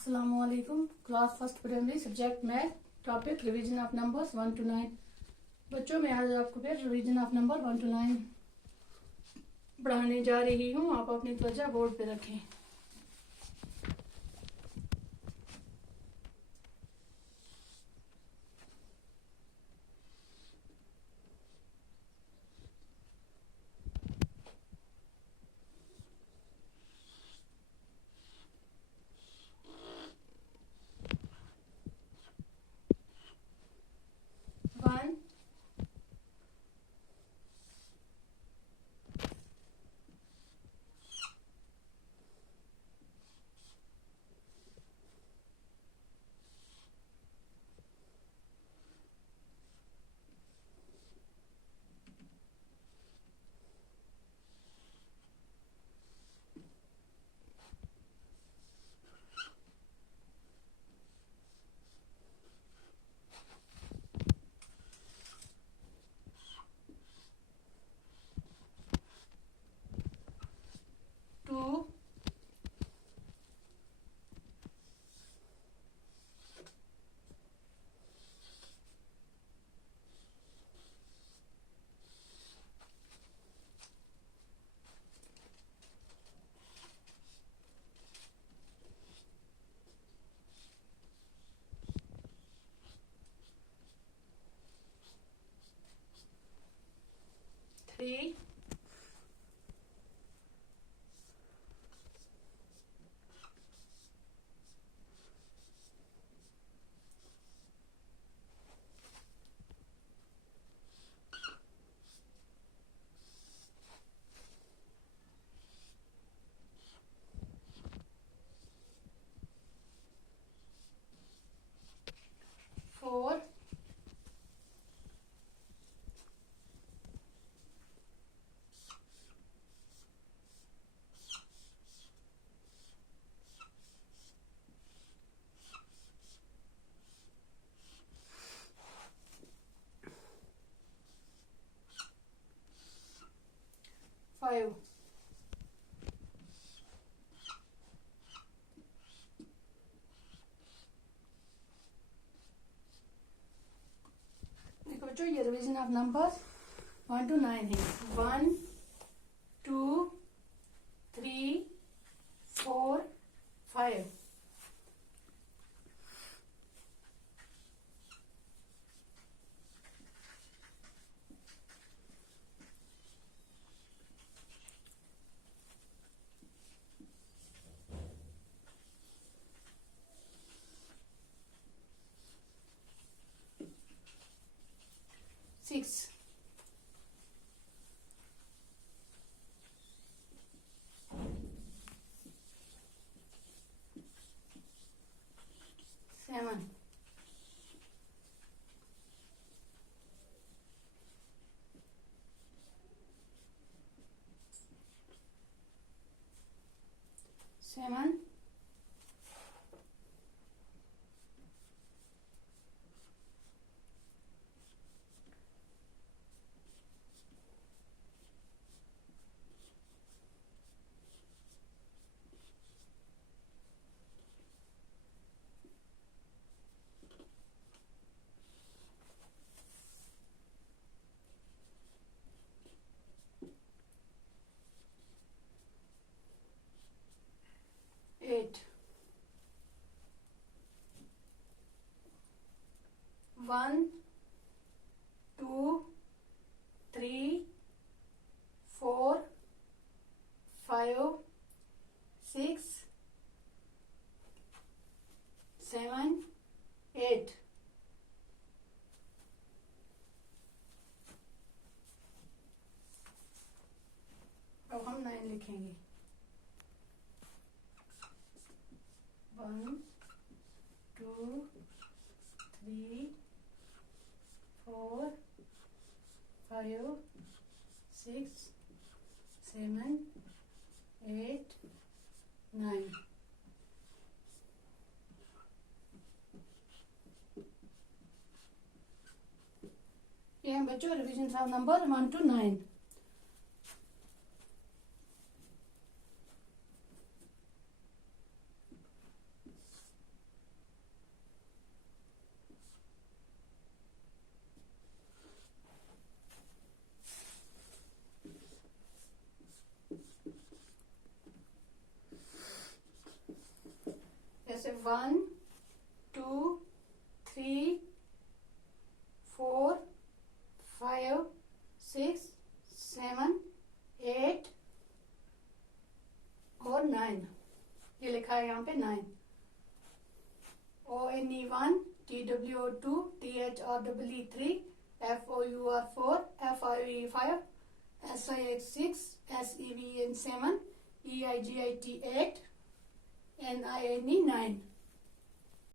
अस्सलामुअलैकुम। Class first primary subject math, topic revision of numbers 1 to 9। बच्चों मैं आज आपको फिर रिवीजन ऑफ नंबर 1 to 9 पढ़ाने जा रही हूँ। आप अपनी तवज्जो बोर्ड पे रखें। वन, 2, 3, 4, 5। देखो बच्चों ये रिवीजन ऑफ नंबर्स 1 to 9 है। 1, 2, 3, 4, 5। 6, 7, 7, 8। 1, 2, 3, 4, 5, 6, 7, 8। अब हम 9 लिखेंगे। 1, 2, 3, 4, 5, 6, 7, 8, 9। ये हैं बच्चों रिवीजन ऑफ नंबर 1 to 9। 1 2 3 4 5 6 7 8 और 9, ये लिखा है यहाँ पे 9। ONE1, TWO2, THREE3, FOUR4, FIE5, SIH6, SEVN7, EIGIT8, NINE9।